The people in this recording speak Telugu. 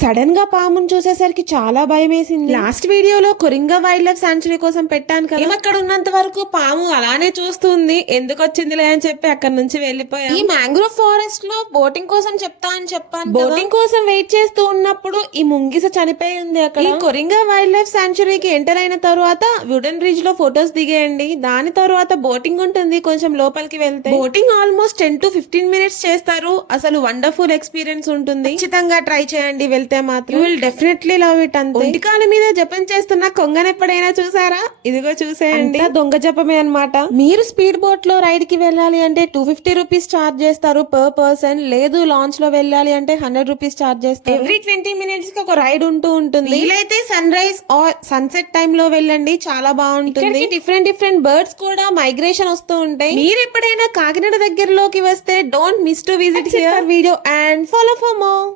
సడన్ గా పాముని చూసేసరికి చాలా భయం వేసింది. లాస్ట్ వీడియోలో కొరింగా వైల్డ్ లైఫ్ సాంచురీ కోసం పెట్టాను కదా, అక్కడ ఉన్నంత వరకు పాము అలానే చూస్తుంది, ఎందుకు వచ్చిందిలే అని చెప్పి అక్కడ నుంచి వెళ్ళిపోయాం. ఈ మ్యాంగ్రోవ్ ఫారెస్ట్ లో బోటింగ్ కోసం చెప్తా అని చెప్పాను. బోటింగ్ కోసం వెయిట్ చేస్తూ ఉన్నప్పుడు ఈ ముంగిస చనిపోయి ఉంది అక్కడ. ఈ కొరింగా వైల్డ్ లైఫ్ సాంచురీకి ఎంటర్ అయిన తర్వాత వుడెన్ బ్రిడ్జ్ లో ఫొటోస్ దిగేయండి. దాని తర్వాత బోటింగ్ ఉంటుంది కొంచెం లోపలికి వెళ్తే. బోటింగ్ ఆల్మోస్ట్ 10 to 15 మినిట్స్ చేస్తారు. అసలు వండర్ఫుల్ ఎక్స్పీరియన్స్ ఉంటుంది. ఖచ్చితంగా ట్రై చేయండి వెళ్తే మాత్రం. You will definitely love it. అంతే. ఒంటికాల మీద జపం చేస్తున్న కొంగను ఎప్పుడైనా చూసారా? ఇదిగో చూసేయండి. దొంగ జపమే అన్నమాట. మీరు స్పీడ్ బోట్ లో రైడ్ కి వెళ్ళాలి అంటే 250 రూపీస్ చార్జ్ చేస్తారు పర్ పర్సన్. లేదు లాంచ్ లో వెళ్ళాలి అంటే 100 రూపీస్ చార్జ్ చేస్తారు. ఎవ్రీ 20 మినిట్స్ కి ఒక రైడ్ ఉంటూ ఉంటుంది. వీలైతే sunrise or sunset time లో వెళ్ళండి, చాలా బాగుంటుంది. డిఫరెంట్ బర్డ్స్ కూడా మైగ్రేషన్ వస్తూ ఉంటాయి. మీరు ఎప్పుడైనా కాకినాడ దగ్గరలోకి వస్తే don't miss to visit here video and follow for more.